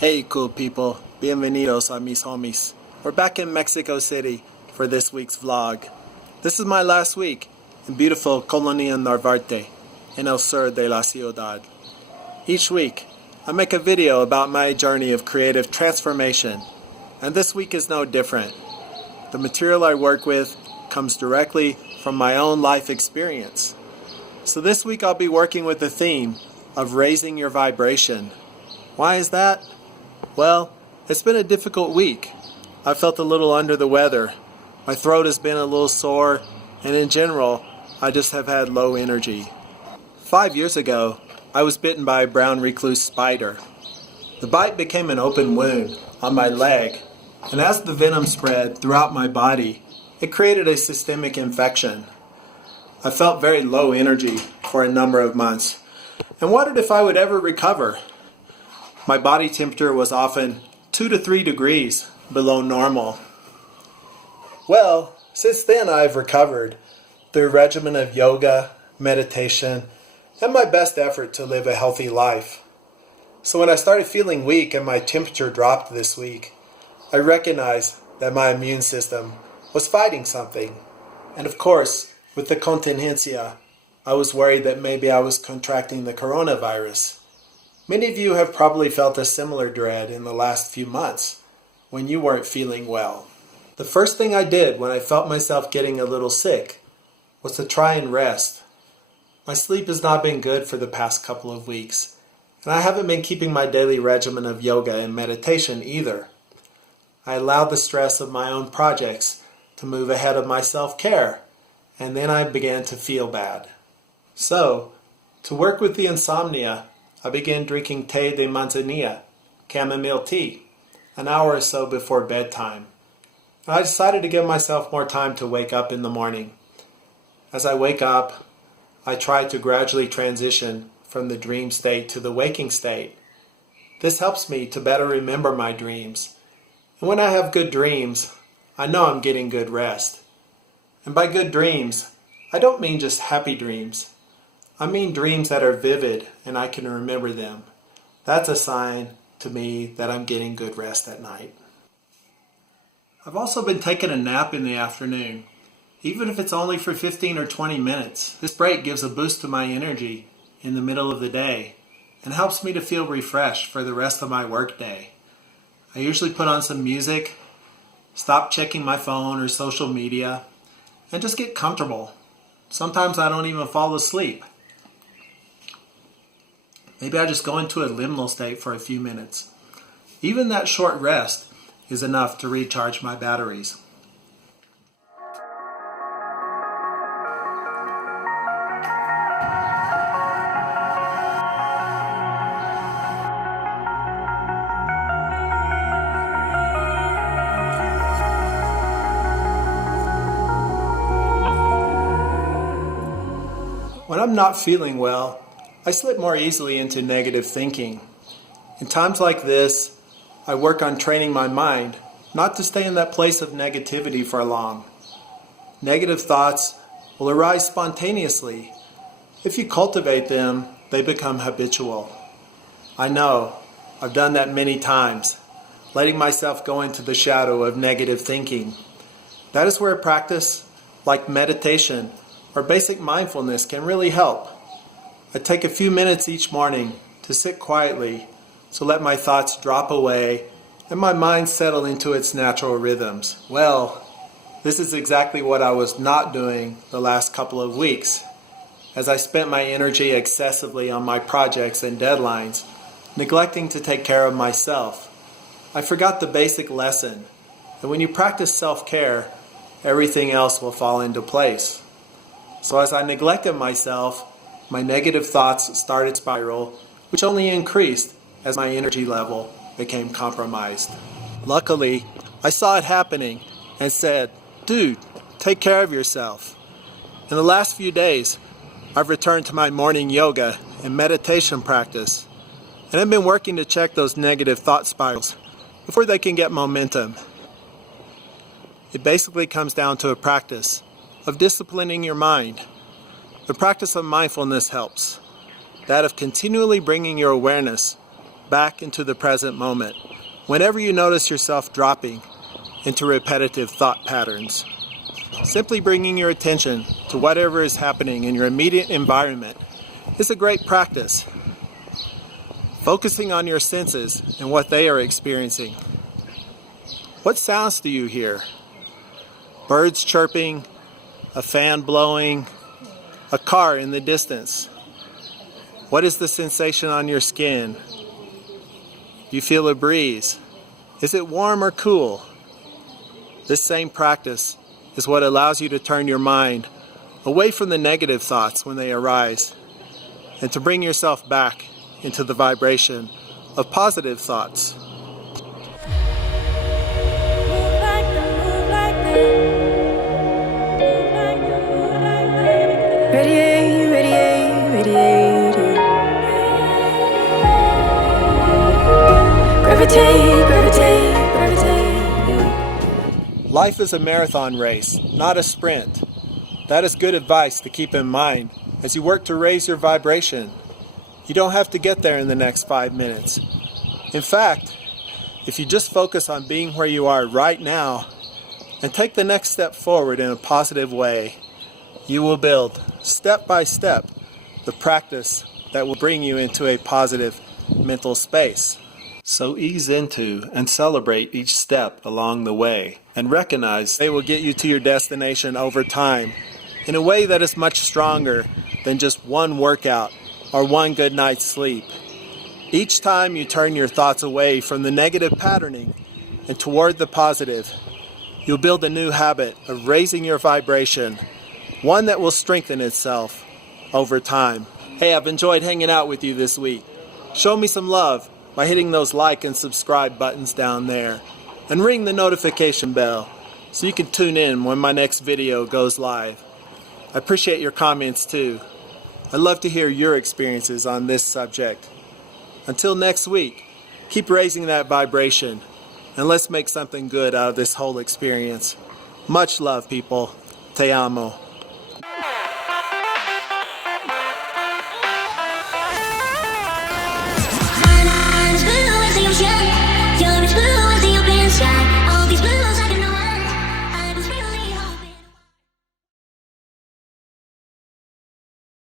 Hey cool people, bienvenidos a mis homies. We're back in Mexico City for this week's vlog. This is my last week in beautiful Colonia Narvarte in el sur de la ciudad. Each week, I make a video about my journey of creative transformation, and this week is no different. The material I work with comes directly from my own life experience. So this week I'll be working with the theme of raising your vibration. Why is that? Well, it's been a difficult week. I felt a little under the weather. My throat has been a little sore, and in general, I just have had low energy. 5 years ago, I was bitten by a brown recluse spider. The bite became an open wound on my leg, and as the venom spread throughout my body, it created a systemic infection. I felt very low energy for a number of months, and wondered if I would ever recover. My body temperature was often 2 to 3 degrees below normal. Well, since then I've recovered through a regimen of yoga, meditation, and my best effort to live a healthy life. So when I started feeling weak and my temperature dropped this week, I recognized that my immune system was fighting something. And of course, with the contingencia, I was worried that maybe I was contracting the coronavirus. Many of you have probably felt a similar dread in the last few months when you weren't feeling well. The first thing I did when I felt myself getting a little sick was to try and rest. My sleep has not been good for the past couple of weeks, and I haven't been keeping my daily regimen of yoga and meditation either. I allowed the stress of my own projects to move ahead of my self-care, and then I began to feel bad. So, to work with the insomnia, I began drinking té de manzanilla, chamomile tea, an hour or so before bedtime. I decided to give myself more time to wake up in the morning. As I wake up, I try to gradually transition from the dream state to the waking state. This helps me to better remember my dreams. And when I have good dreams, I know I'm getting good rest. And by good dreams, I don't mean just happy dreams. I mean dreams that are vivid and I can remember them. That's a sign to me that I'm getting good rest at night. I've also been taking a nap in the afternoon, even if it's only for 15 or 20 minutes. This break gives a boost to my energy in the middle of the day and helps me to feel refreshed for the rest of my workday. I usually put on some music, stop checking my phone or social media, and just get comfortable. Sometimes I don't even fall asleep. Maybe I just go into a liminal state for a few minutes. Even that short rest is enough to recharge my batteries. When I'm not feeling well, I slip more easily into negative thinking. In times like this, I work on training my mind not to stay in that place of negativity for long. Negative thoughts will arise spontaneously. If you cultivate them, they become habitual. I know, I've done that many times, letting myself go into the shadow of negative thinking. That is where a practice like meditation or basic mindfulness can really help. I take a few minutes each morning to sit quietly to let my thoughts drop away and my mind settle into its natural rhythms. Well, this is exactly what I was not doing the last couple of weeks, as I spent my energy excessively on my projects and deadlines, neglecting to take care of myself. I forgot the basic lesson, that when you practice self-care, everything else will fall into place. So as I neglected myself, my negative thoughts started to spiral, which only increased as my energy level became compromised. Luckily, I saw it happening and said, "Dude, take care of yourself." In the last few days, I've returned to my morning yoga and meditation practice, and I've been working to check those negative thought spirals before they can get momentum. It basically comes down to a practice of disciplining your mind. The practice of mindfulness helps. That of continually bringing your awareness back into the present moment whenever you notice yourself dropping into repetitive thought patterns. Simply bringing your attention to whatever is happening in your immediate environment is a great practice. Focusing on your senses and what they are experiencing. What sounds do you hear? Birds chirping, a fan blowing, a car in the distance. What is the sensation on your skin? Do you feel a breeze? Is it warm or cool? This same practice is what allows you to turn your mind away from the negative thoughts when they arise, and to bring yourself back into the vibration of positive thoughts. Radiate, radiate, radiate. Gravitate, gravitate, gravitate. Life is a marathon race, not a sprint. That is good advice to keep in mind as you work to raise your vibration. You don't have to get there in the next 5 minutes. In fact, if you just focus on being where you are right now and take the next step forward in a positive way, you will build, step by step, the practice that will bring you into a positive mental space. So ease into and celebrate each step along the way, and recognize they will get you to your destination over time in a way that is much stronger than just one workout or one good night's sleep. Each time you turn your thoughts away from the negative patterning and toward the positive, you'll build a new habit of raising your vibration, one that will strengthen itself over time. Hey, I've enjoyed hanging out with you this week. Show me some love by hitting those like and subscribe buttons down there, and ring the notification bell so you can tune in when my next video goes live. I appreciate your comments too. I'd love to hear your experiences on this subject. Until next week, keep raising that vibration, and let's make something good out of this whole experience. Much love, people. Te amo.